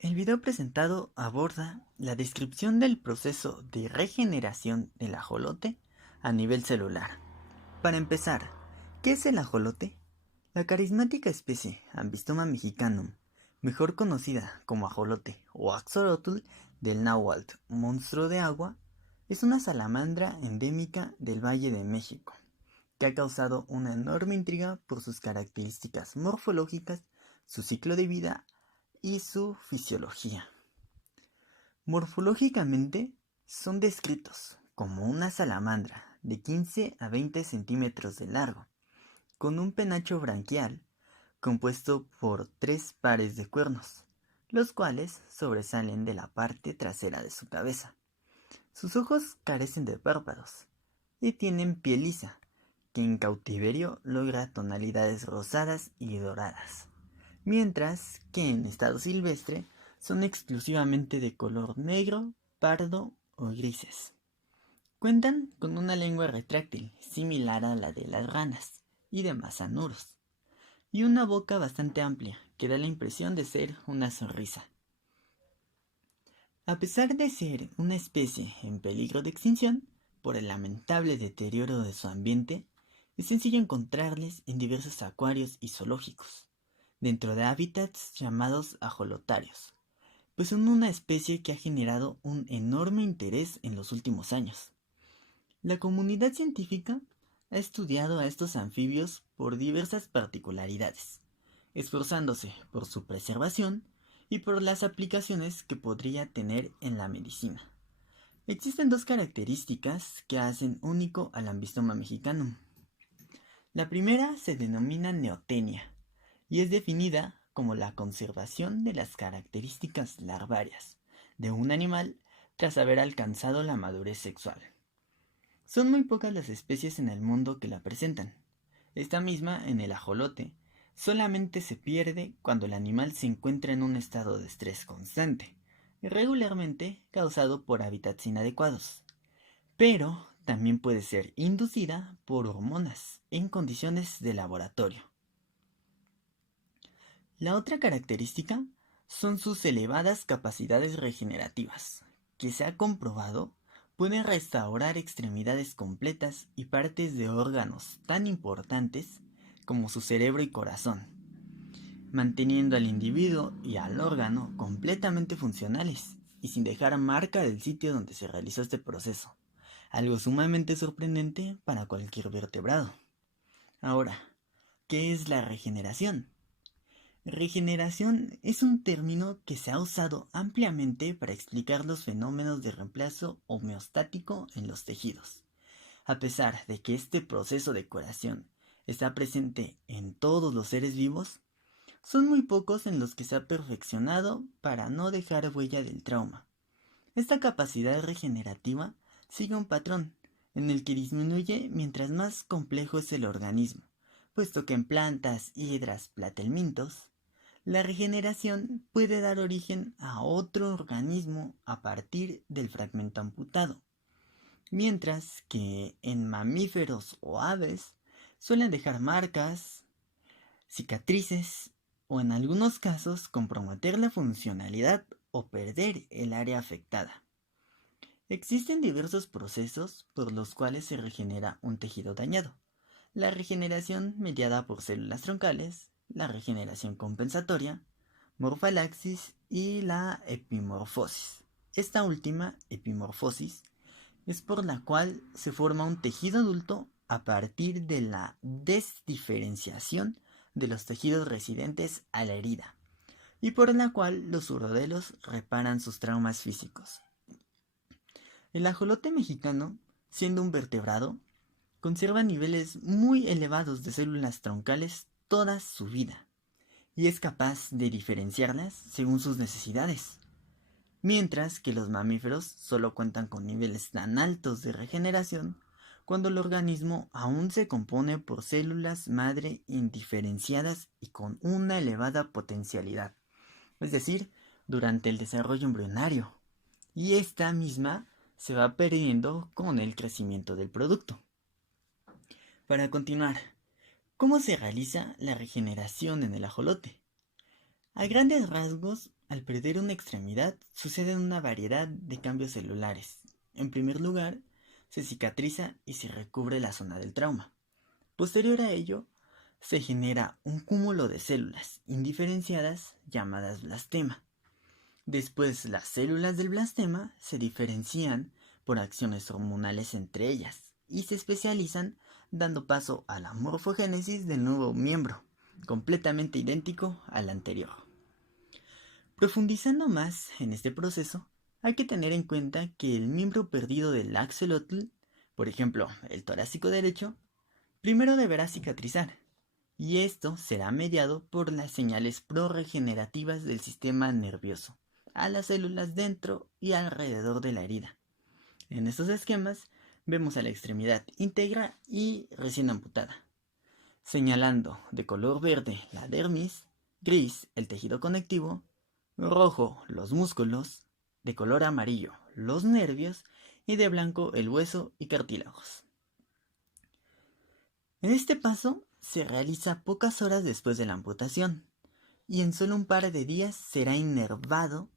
El video presentado aborda la descripción del proceso de regeneración del ajolote a nivel celular. Para empezar, ¿qué es el ajolote? La carismática especie Ambystoma mexicanum, mejor conocida como ajolote o axolotl del náhuatl, monstruo de agua, es una salamandra endémica del Valle de México, que ha causado una enorme intriga por sus características morfológicas, su ciclo de vida y su fisiología. Morfológicamente son descritos como una salamandra de 15 a 20 centímetros de largo, con un penacho branquial compuesto por 3 pares de cuernos, los cuales sobresalen de la parte trasera de su cabeza. Sus ojos carecen de párpados y tienen piel lisa, que en cautiverio logra tonalidades rosadas y doradas, mientras que en estado silvestre son exclusivamente de color negro, pardo o grises. Cuentan con una lengua retráctil similar a la de las ranas y demás anuros, y una boca bastante amplia que da la impresión de ser una sonrisa. A pesar de ser una especie en peligro de extinción por el lamentable deterioro de su ambiente, es sencillo encontrarles en diversos acuarios y zoológicos, dentro de hábitats llamados ajolotarios, pues son una especie que ha generado un enorme interés en los últimos años. La comunidad científica ha estudiado a estos anfibios por diversas particularidades, esforzándose por su preservación y por las aplicaciones que podría tener en la medicina. Existen dos características que hacen único al Ambystoma mexicanum. La primera se denomina neotenia y es definida como la conservación de las características larvarias de un animal tras haber alcanzado la madurez sexual. Son muy pocas las especies en el mundo que la presentan. Esta misma, en el ajolote, solamente se pierde cuando el animal se encuentra en un estado de estrés constante, regularmente causado por hábitats inadecuados, pero también puede ser inducida por hormonas en condiciones de laboratorio. La otra característica son sus elevadas capacidades regenerativas, que se ha comprobado pueden restaurar extremidades completas y partes de órganos tan importantes como su cerebro y corazón, manteniendo al individuo y al órgano completamente funcionales y sin dejar marca del sitio donde se realizó este proceso, algo sumamente sorprendente para cualquier vertebrado. Ahora, ¿qué es la regeneración? Regeneración es un término que se ha usado ampliamente para explicar los fenómenos de reemplazo homeostático en los tejidos. A pesar de que este proceso de curación está presente en todos los seres vivos, son muy pocos en los que se ha perfeccionado para no dejar huella del trauma. Esta capacidad regenerativa sigue un patrón en el que disminuye mientras más complejo es el organismo, puesto que en plantas, hidras, platelmintos, la regeneración puede dar origen a otro organismo a partir del fragmento amputado, mientras que en mamíferos o aves suelen dejar marcas, cicatrices o en algunos casos comprometer la funcionalidad o perder el área afectada. Existen diversos procesos por los cuales se regenera un tejido dañado. La regeneración mediada por células troncales, la regeneración compensatoria, morfalaxis y la epimorfosis. Esta última, epimorfosis, es por la cual se forma un tejido adulto a partir de la desdiferenciación de los tejidos residentes a la herida y por la cual los urodelos reparan sus traumas físicos. El ajolote mexicano, siendo un vertebrado, conserva niveles muy elevados de células troncales toda su vida y es capaz de diferenciarlas según sus necesidades, mientras que los mamíferos solo cuentan con niveles tan altos de regeneración cuando el organismo aún se compone por células madre indiferenciadas y con una elevada potencialidad, es decir, durante el desarrollo embrionario, y esta misma se va perdiendo con el crecimiento del producto. Para continuar, ¿cómo se realiza la regeneración en el ajolote? A grandes rasgos, al perder una extremidad, suceden una variedad de cambios celulares. En primer lugar, se cicatriza y se recubre la zona del trauma. Posterior a ello, se genera un cúmulo de células indiferenciadas llamadas blastema. Después, las células del blastema se diferencian por acciones hormonales entre ellas y se especializan dando paso a la morfogénesis del nuevo miembro, completamente idéntico al anterior. Profundizando más en este proceso, hay que tener en cuenta que el miembro perdido del axolotl, por ejemplo, el torácico derecho, primero deberá cicatrizar, y esto será mediado por las señales prorregenerativas del sistema nervioso, a las células dentro y alrededor de la herida. En estos esquemas vemos a la extremidad íntegra y recién amputada, señalando de color verde la dermis, gris el tejido conectivo, rojo los músculos, de color amarillo los nervios y de blanco el hueso y cartílagos. En este paso se realiza pocas horas después de la amputación y en solo un par de días será inervado,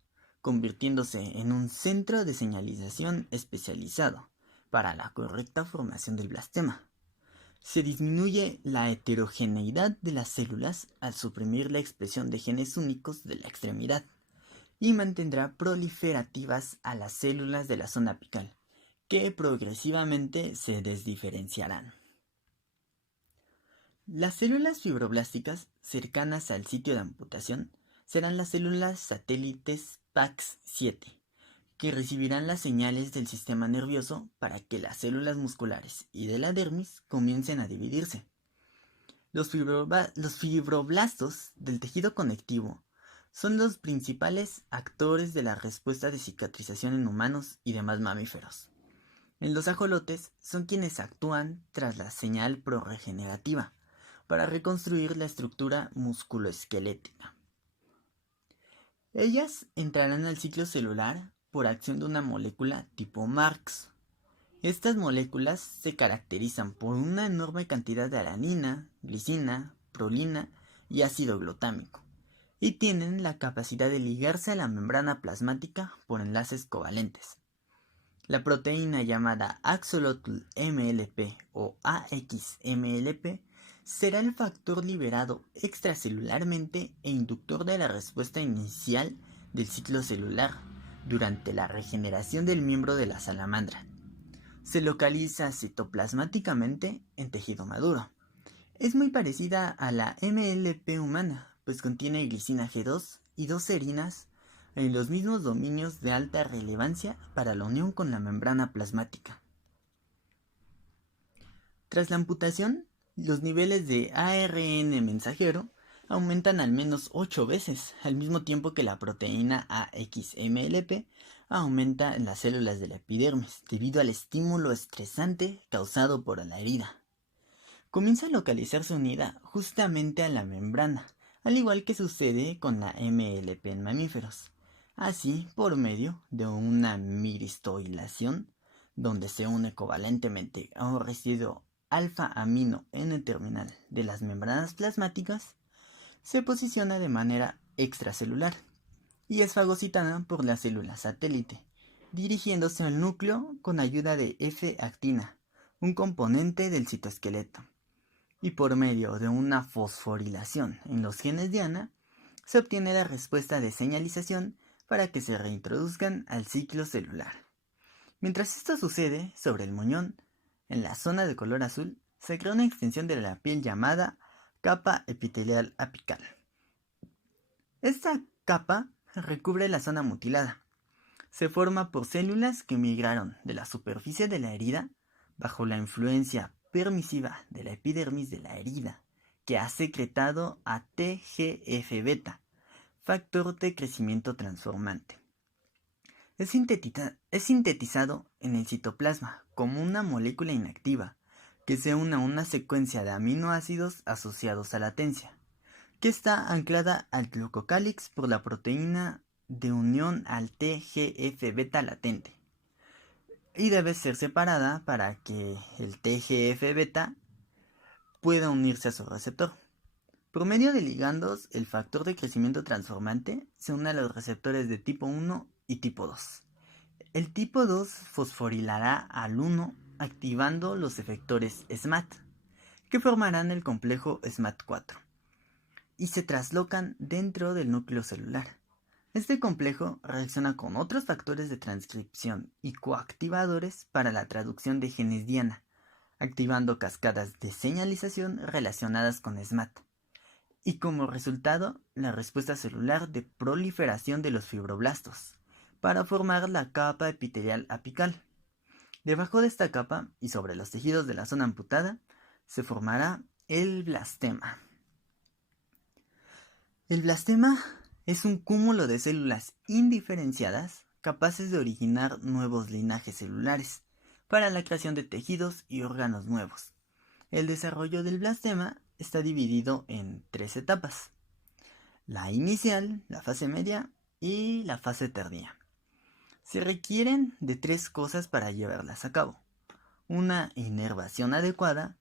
convirtiéndose en un centro de señalización especializado para la correcta formación del blastema. Se disminuye la heterogeneidad de las células al suprimir la expresión de genes únicos de la extremidad y mantendrá proliferativas a las células de la zona apical, que progresivamente se desdiferenciarán. Las células fibroblásticas cercanas al sitio de amputación serán las células satélites PAX7, que recibirán las señales del sistema nervioso para que las células musculares y de la dermis comiencen a dividirse. Los fibroblastos del tejido conectivo son los principales actores de la respuesta de cicatrización en humanos y demás mamíferos. En los ajolotes son quienes actúan tras la señal prorregenerativa para reconstruir la estructura musculoesquelética. Ellas entrarán al ciclo celular por acción de una molécula tipo Marx. Estas moléculas se caracterizan por una enorme cantidad de alanina, glicina, prolina y ácido glutámico, y tienen la capacidad de ligarse a la membrana plasmática por enlaces covalentes. La proteína llamada axolotl MLP o AXMLP será el factor liberado extracelularmente e inductor de la respuesta inicial del ciclo celular durante la regeneración del miembro de la salamandra. Se localiza citoplasmáticamente en tejido maduro. Es muy parecida a la MLP humana, pues contiene glicina G2 y dos serinas en los mismos dominios de alta relevancia para la unión con la membrana plasmática. Tras la amputación, los niveles de ARN mensajero aumentan al menos 8 veces, al mismo tiempo que la proteína AXMLP aumenta en las células de la epidermis debido al estímulo estresante causado por la herida. Comienza a localizarse unida justamente a la membrana, al igual que sucede con la MLP en mamíferos. Así, por medio de una miristoilación, donde se une covalentemente a un residuo alfa-amino N-terminal de las membranas plasmáticas, se posiciona de manera extracelular y es fagocitada por la célula satélite, dirigiéndose al núcleo con ayuda de F-actina, un componente del citoesqueleto. Y por medio de una fosforilación en los genes diana, se obtiene la respuesta de señalización para que se reintroduzcan al ciclo celular. Mientras esto sucede sobre el muñón, en la zona de color azul, se crea una extensión de la piel llamada capa epitelial apical. Esta capa recubre la zona mutilada. Se forma por células que migraron de la superficie de la herida bajo la influencia permisiva de la epidermis de la herida, que ha secretado a TGF-beta, factor de crecimiento transformante. Es sintetizado en el citoplasma como una molécula inactiva que se une a una secuencia de aminoácidos asociados a latencia, que está anclada al glucocálix por la proteína de unión al TGF-beta latente, y debe ser separada para que el TGF-beta pueda unirse a su receptor. Por medio de ligandos, el factor de crecimiento transformante se une a los receptores de tipo 1 y tipo 2. El tipo 2 fosforilará al 1 activando los efectores SMAT, que formarán el complejo SMAT4, y se traslocan dentro del núcleo celular. Este complejo reacciona con otros factores de transcripción y coactivadores para la traducción de genes diana, activando cascadas de señalización relacionadas con SMAT, y como resultado, la respuesta celular de proliferación de los fibroblastos, para formar la capa epitelial apical. Debajo de esta capa y sobre los tejidos de la zona amputada, se formará el blastema. El blastema es un cúmulo de células indiferenciadas capaces de originar nuevos linajes celulares para la creación de tejidos y órganos nuevos. El desarrollo del blastema está dividido en 3 etapas: la inicial, la fase media y la fase tardía. Se requieren de 3 cosas para llevarlas a cabo: una inervación adecuada,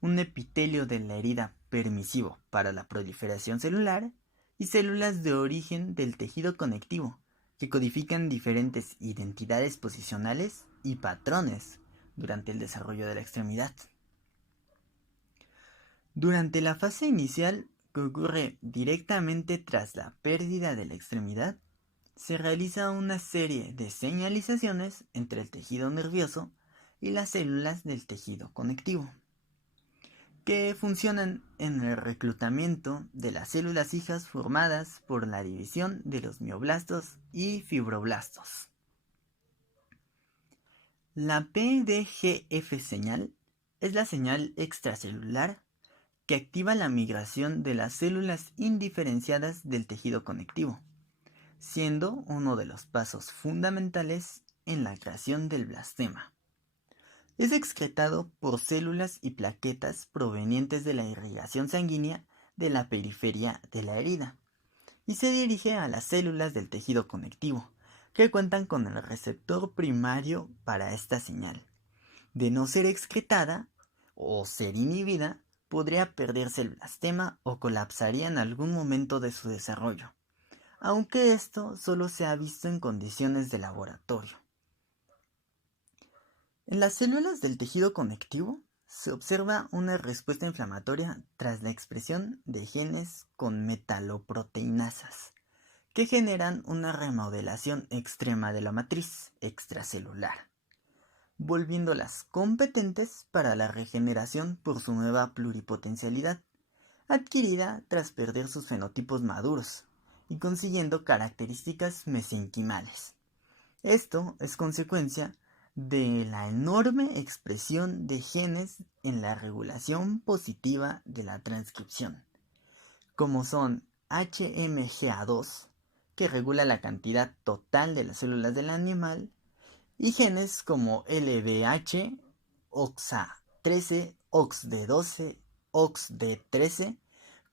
un epitelio de la herida permisivo para la proliferación celular y células de origen del tejido conectivo, que codifican diferentes identidades posicionales y patrones durante el desarrollo de la extremidad. Durante la fase inicial, que ocurre directamente tras la pérdida de la extremidad, se realiza una serie de señalizaciones entre el tejido nervioso y las células del tejido conectivo, que funcionan en el reclutamiento de las células hijas formadas por la división de los mioblastos y fibroblastos. La PDGF señal es la señal extracelular que activa la migración de las células indiferenciadas del tejido conectivo, siendo uno de los pasos fundamentales en la creación del blastema. Es excretado por células y plaquetas provenientes de la irrigación sanguínea de la periferia de la herida y se dirige a las células del tejido conectivo, que cuentan con el receptor primario para esta señal. De no ser excretada o ser inhibida, podría perderse el blastema o colapsaría en algún momento de su desarrollo, aunque esto solo se ha visto en condiciones de laboratorio. En las células del tejido conectivo se observa una respuesta inflamatoria tras la expresión de genes con metaloproteinasas, que generan una remodelación extrema de la matriz extracelular, volviéndolas competentes para la regeneración por su nueva pluripotencialidad, adquirida tras perder sus fenotipos maduros y consiguiendo características mesenquimales. Esto es consecuencia de la enorme expresión de genes en la regulación positiva de la transcripción, como son HMGA2, que regula la cantidad total de las células del animal, y genes como LDH, OXA13, OXD12, OXD13,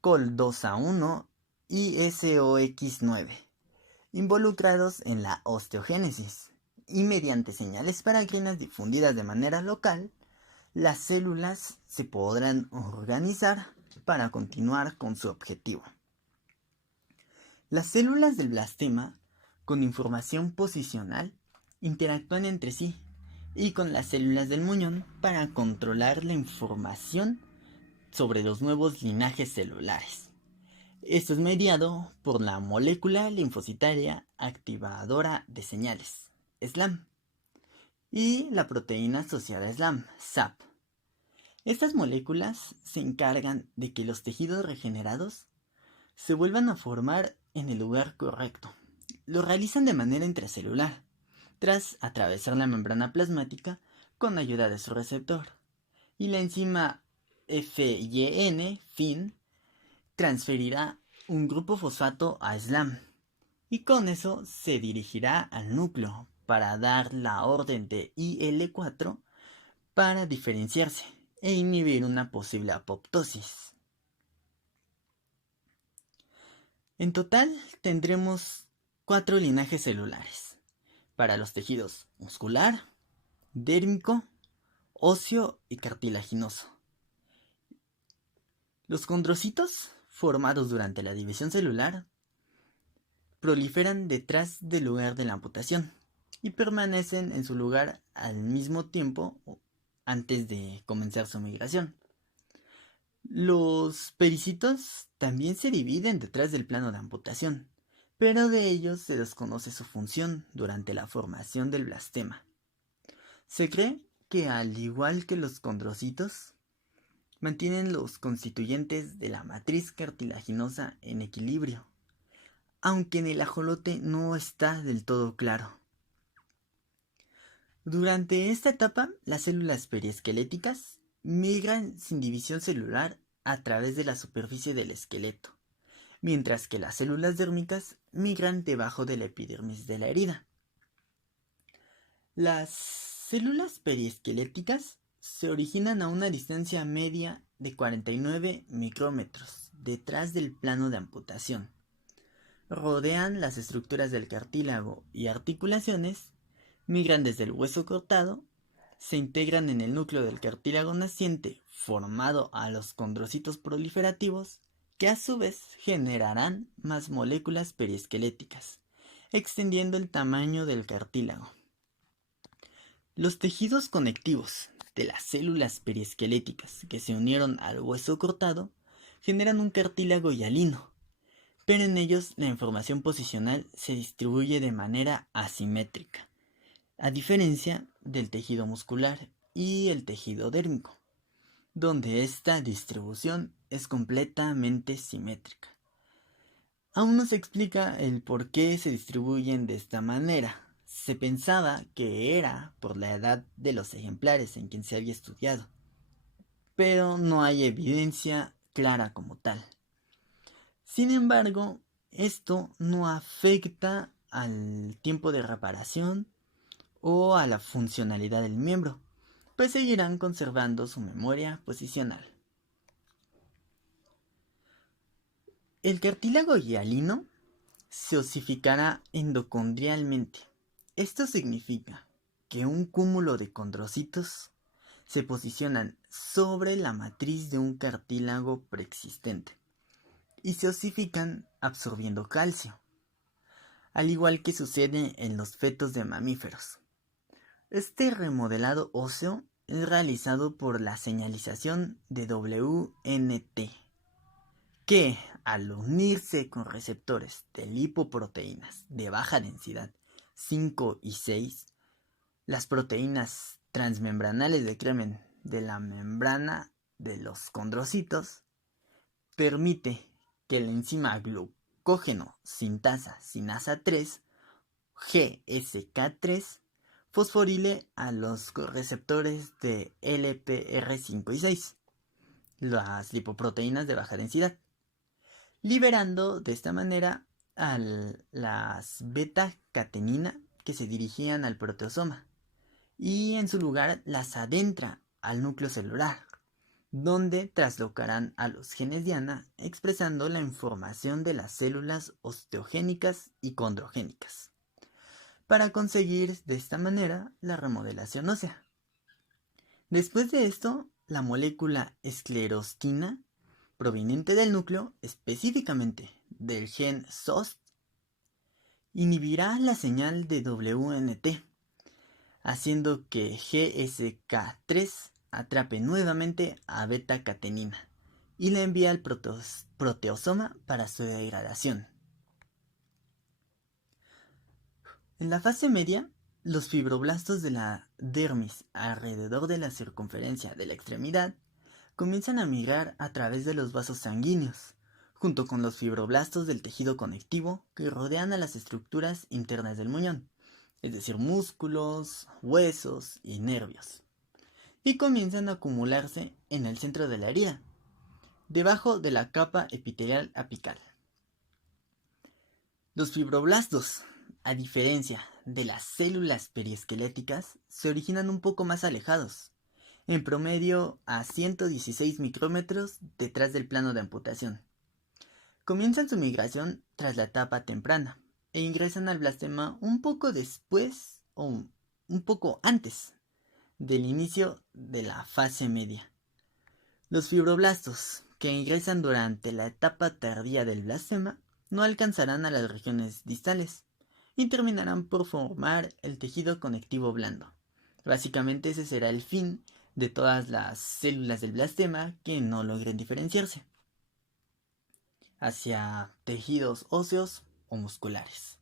COL2A1 y SOX9, involucrados en la osteogénesis, y mediante señales parácrinas difundidas de manera local, las células se podrán organizar para continuar con su objetivo. Las células del blastema, con información posicional, interactúan entre sí y con las células del muñón para controlar la información sobre los nuevos linajes celulares. Esto es mediado por la molécula linfocitaria activadora de señales, SLAM, y la proteína asociada a SLAM, SAP. Estas moléculas se encargan de que los tejidos regenerados se vuelvan a formar en el lugar correcto. Lo realizan de manera intracelular, tras atravesar la membrana plasmática con ayuda de su receptor, y la enzima FYN transferirá un grupo fosfato a SLAM, y con eso se dirigirá al núcleo para dar la orden de IL4 para diferenciarse e inhibir una posible apoptosis. En total tendremos 4 linajes celulares para los tejidos muscular, dérmico, óseo y cartilaginoso. Los condrocitos formados durante la división celular, proliferan detrás del lugar de la amputación y permanecen en su lugar al mismo tiempo antes de comenzar su migración. Los pericitos también se dividen detrás del plano de amputación, pero de ellos se desconoce su función durante la formación del blastema. Se cree que, al igual que los condrocitos, mantienen los constituyentes de la matriz cartilaginosa en equilibrio, aunque en el ajolote no está del todo claro. Durante esta etapa, las células periesqueléticas migran sin división celular a través de la superficie del esqueleto, mientras que las células dérmicas migran debajo de la epidermis de la herida. Las células periesqueléticas se originan a una distancia media de 49 micrómetros detrás del plano de amputación. Rodean las estructuras del cartílago y articulaciones, migran desde el hueso cortado, se integran en el núcleo del cartílago naciente formado a los condrocitos proliferativos, que a su vez generarán más moléculas periesqueléticas, extendiendo el tamaño del cartílago. Los tejidos conectivos de las células periesqueléticas que se unieron al hueso cortado generan un cartílago hialino, pero en ellos la información posicional se distribuye de manera asimétrica, a diferencia del tejido muscular y el tejido dérmico, donde esta distribución es completamente simétrica. Aún no se explica el por qué se distribuyen de esta manera. Se pensaba que era por la edad de los ejemplares en quien se había estudiado, pero no hay evidencia clara como tal. Sin embargo, esto no afecta al tiempo de reparación o a la funcionalidad del miembro, pues seguirán conservando su memoria posicional. El cartílago hialino se osificará endocondrialmente. Esto significa que un cúmulo de condrocitos se posicionan sobre la matriz de un cartílago preexistente y se osifican absorbiendo calcio, al igual que sucede en los fetos de mamíferos. Este remodelado óseo es realizado por la señalización de WNT, que al unirse con receptores de lipoproteínas de baja densidad 5 y 6, las proteínas transmembranales de Kremen de la membrana de los condrocitos, permite que la enzima glucógeno sintasa sinasa 3, GSK3, fosforile a los receptores de LPR5 y 6, las lipoproteínas de baja densidad, liberando de esta manera a las beta-catenina que se dirigían al proteosoma, y en su lugar las adentra al núcleo celular, donde traslocarán a los genes diana, expresando la información de las células osteogénicas y condrogénicas, para conseguir de esta manera la remodelación ósea. Después de esto, la molécula esclerostina, proveniente del núcleo, específicamente del gen SOST, inhibirá la señal de WNT, haciendo que GSK3 atrape nuevamente a beta-catenina y la envía al proteosoma para su degradación. En la fase media, los fibroblastos de la dermis alrededor de la circunferencia de la extremidad comienzan a migrar a través de los vasos sanguíneos, junto con los fibroblastos del tejido conectivo que rodean a las estructuras internas del muñón, es decir, músculos, huesos y nervios, y comienzan a acumularse en el centro de la herida, debajo de la capa epitelial apical. Los fibroblastos, a diferencia de las células periesqueléticas, se originan un poco más alejados, en promedio a 116 micrómetros detrás del plano de amputación. Comienzan su migración tras la etapa temprana e ingresan al blastema un poco después o un poco antes del inicio de la fase media. Los fibroblastos que ingresan durante la etapa tardía del blastema no alcanzarán a las regiones distales y terminarán por formar el tejido conectivo blando. Básicamente ese será el fin de todas las células del blastema que no logren diferenciarse hacia tejidos óseos o musculares.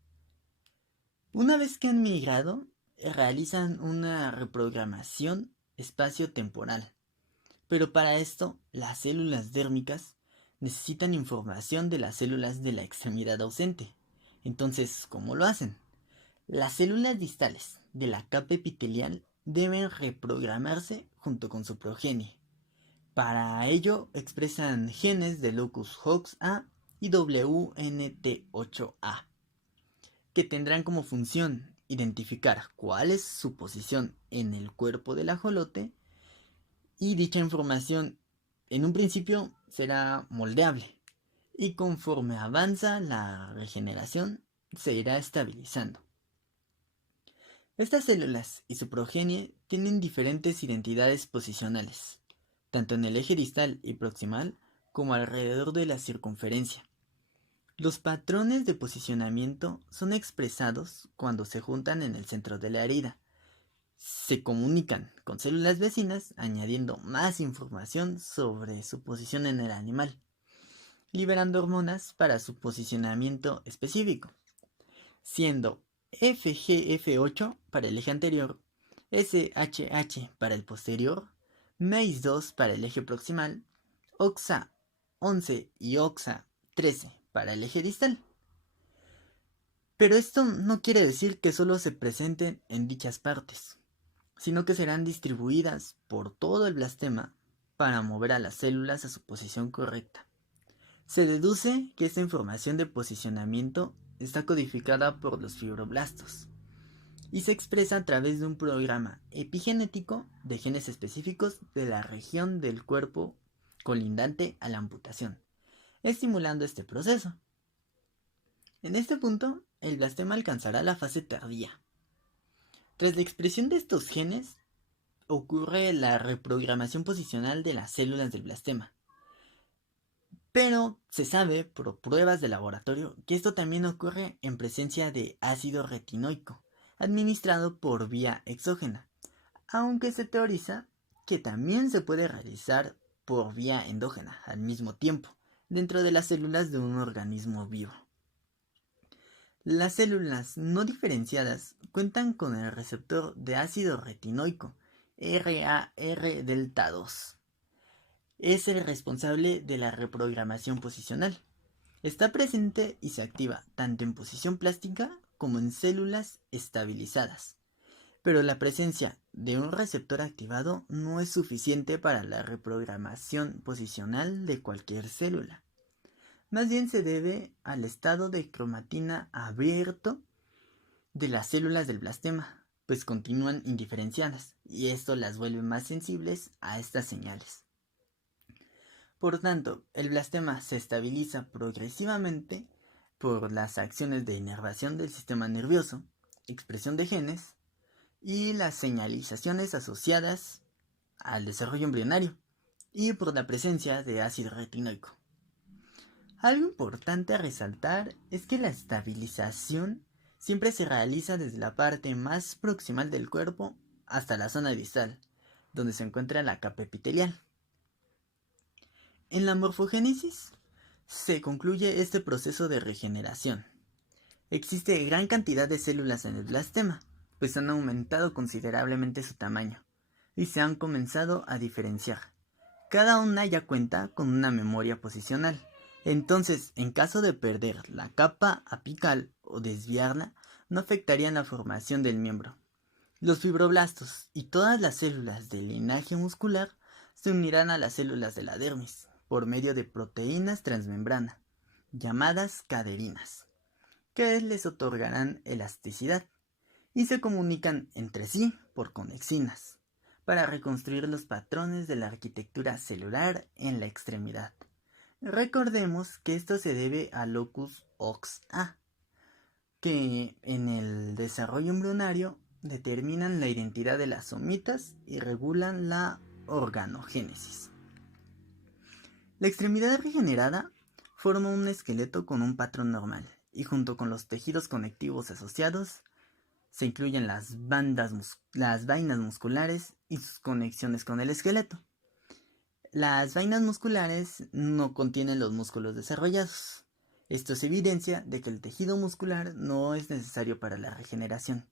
Una vez que han migrado, realizan una reprogramación espacio-temporal, pero para esto las células dérmicas necesitan información de las células de la extremidad ausente. Entonces, ¿cómo lo hacen? Las células distales de la capa epitelial deben reprogramarse junto con su progenie. Para ello expresan genes de locus HOX-A y WNT8A, que tendrán como función identificar cuál es su posición en el cuerpo del ajolote, y dicha información en un principio será moldeable y conforme avanza la regeneración se irá estabilizando. Estas células y su progenie tienen diferentes identidades posicionales, tanto en el eje distal y proximal como alrededor de la circunferencia. Los patrones de posicionamiento son expresados cuando se juntan en el centro de la herida. Se comunican con células vecinas añadiendo más información sobre su posición en el animal, liberando hormonas para su posicionamiento específico, siendo FGF8 para el eje anterior, SHH para el posterior, MEIS2 para el eje proximal, OXA11 y OXA13 para el eje distal. Pero esto no quiere decir que solo se presenten en dichas partes, sino que serán distribuidas por todo el blastema para mover a las células a su posición correcta. Se deduce que esta información de posicionamiento está codificada por los fibroblastos y se expresa a través de un programa epigenético de genes específicos de la región del cuerpo colindante a la amputación, estimulando este proceso. En este punto, el blastema alcanzará la fase tardía. Tras la expresión de estos genes, ocurre la reprogramación posicional de las células del blastema. Pero se sabe por pruebas de laboratorio que esto también ocurre en presencia de ácido retinoico, administrado por vía exógena, aunque se teoriza que también se puede realizar por vía endógena al mismo tiempo, dentro de las células de un organismo vivo. Las células no diferenciadas cuentan con el receptor de ácido retinoico, RAR delta 2. Es el responsable de la reprogramación posicional. Está presente y se activa tanto en posición plástica como en células estabilizadas. Pero la presencia de un receptor activado no es suficiente para la reprogramación posicional de cualquier célula. Más bien se debe al estado de cromatina abierto de las células del blastema, pues continúan indiferenciadas y esto las vuelve más sensibles a estas señales. Por tanto, el blastema se estabiliza progresivamente por las acciones de inervación del sistema nervioso, expresión de genes y las señalizaciones asociadas al desarrollo embrionario y por la presencia de ácido retinoico. Algo importante a resaltar es que la estabilización siempre se realiza desde la parte más proximal del cuerpo hasta la zona distal, donde se encuentra la capa epitelial. En la morfogénesis se concluye este proceso de regeneración. Existe gran cantidad de células en el blastema, pues han aumentado considerablemente su tamaño y se han comenzado a diferenciar. Cada una ya cuenta con una memoria posicional. Entonces, en caso de perder la capa apical o desviarla, no afectarían la formación del miembro. Los fibroblastos y todas las células del linaje muscular se unirán a las células de la dermis por medio de proteínas transmembrana, llamadas caderinas, que les otorgarán elasticidad y se comunican entre sí por conexinas para reconstruir los patrones de la arquitectura celular en la extremidad. Recordemos que esto se debe al locus OXA, que en el desarrollo embrionario determinan la identidad de las somitas y regulan la organogénesis. La extremidad regenerada forma un esqueleto con un patrón normal y junto con los tejidos conectivos asociados se incluyen las vainas musculares y sus conexiones con el esqueleto. Las vainas musculares no contienen los músculos desarrollados. Esto es evidencia de que el tejido muscular no es necesario para la regeneración,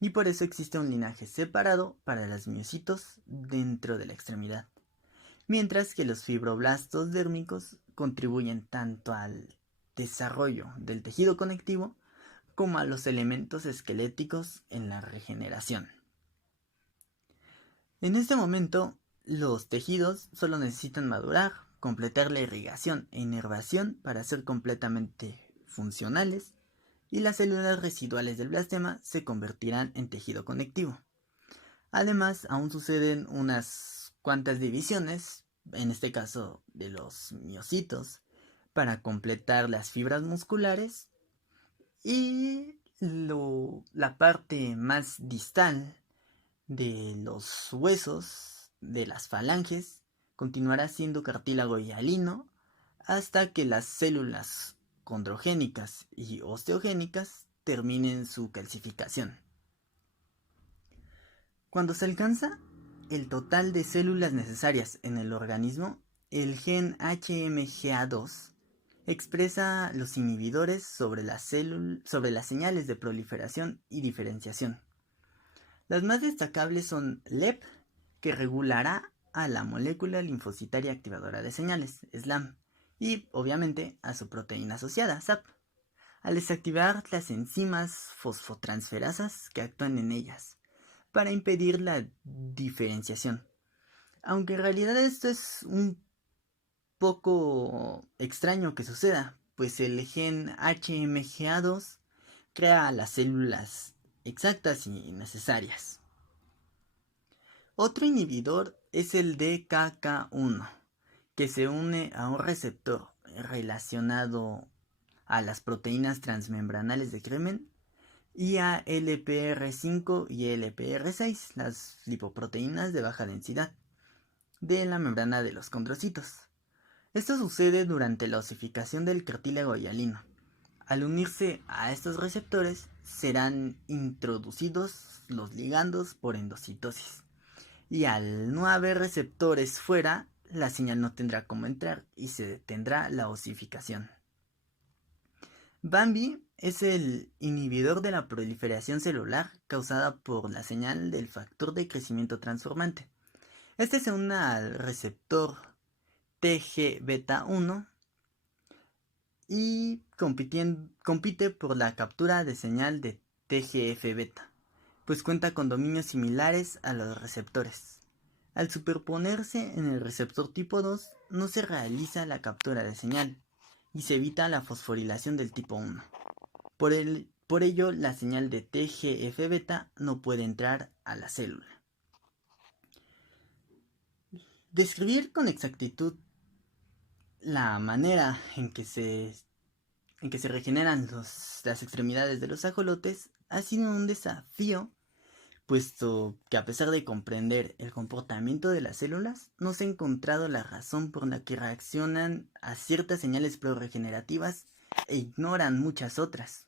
y por eso existe un linaje separado para los miocitos dentro de la extremidad, mientras que los fibroblastos dérmicos contribuyen tanto al desarrollo del tejido conectivo como a los elementos esqueléticos en la regeneración. En este momento, los tejidos solo necesitan madurar, completar la irrigación e inervación para ser completamente funcionales, y las células residuales del blastema se convertirán en tejido conectivo. Además, aún suceden unas cuantas divisiones, en este caso de los miocitos, para completar las fibras musculares, y la parte más distal de los huesos de las falanges continuará siendo cartílago hialino hasta que las células condrogénicas y osteogénicas terminen su calcificación. Cuando se alcanza el total de células necesarias en el organismo, el gen HMGA2 expresa los inhibidores sobre las señales de proliferación y diferenciación. Las más destacables son LEP, que regulará a la molécula linfocitaria activadora de señales, SLAM, y obviamente a su proteína asociada, SAP, al desactivar las enzimas fosfotransferasas que actúan en ellas, para impedir la diferenciación. Aunque en realidad esto es un poco extraño que suceda, pues el gen HMGA2 crea las células exactas y necesarias. Otro inhibidor es el DKK1, que se une a un receptor relacionado a las proteínas transmembranales de Kremen y a LPR5 y LPR6, las lipoproteínas de baja densidad de la membrana de los condrocitos. Esto sucede durante la osificación del cartílago hialino. Al unirse a estos receptores, serán introducidos los ligandos por endocitosis. Y al no haber receptores fuera, la señal no tendrá cómo entrar y se detendrá la osificación. BAMBI es el inhibidor de la proliferación celular causada por la señal del factor de crecimiento transformante. Este se une al receptor TGβ1 y compite por la captura de señal de TGF-beta, pues cuenta con dominios similares a los receptores. Al superponerse en el receptor tipo 2, no se realiza la captura de señal y se evita la fosforilación del tipo 1. Por ello, la señal de TGF-beta no puede entrar a la célula. Describir con exactitud la manera en que se regeneran las extremidades de los ajolotes ha sido un desafío, puesto que a pesar de comprender el comportamiento de las células, no se ha encontrado la razón por la que reaccionan a ciertas señales proregenerativas e ignoran muchas otras.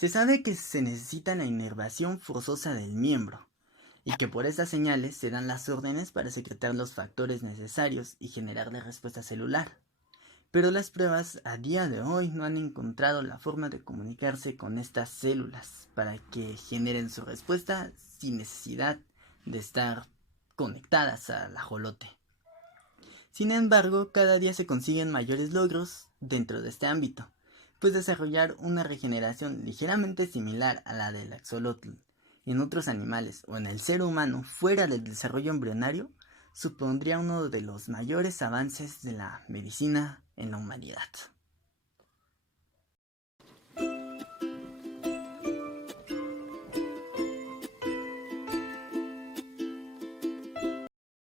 Se sabe que se necesita la inervación forzosa del miembro, y que por estas señales se dan las órdenes para secretar los factores necesarios y generar la respuesta celular. Pero las pruebas a día de hoy no han encontrado la forma de comunicarse con estas células para que generen su respuesta sin necesidad de estar conectadas al ajolote. Sin embargo, cada día se consiguen mayores logros dentro de este ámbito, pues desarrollar una regeneración ligeramente similar a la del axolotl en otros animales o en el ser humano fuera del desarrollo embrionario supondría uno de los mayores avances de la medicina en la humanidad.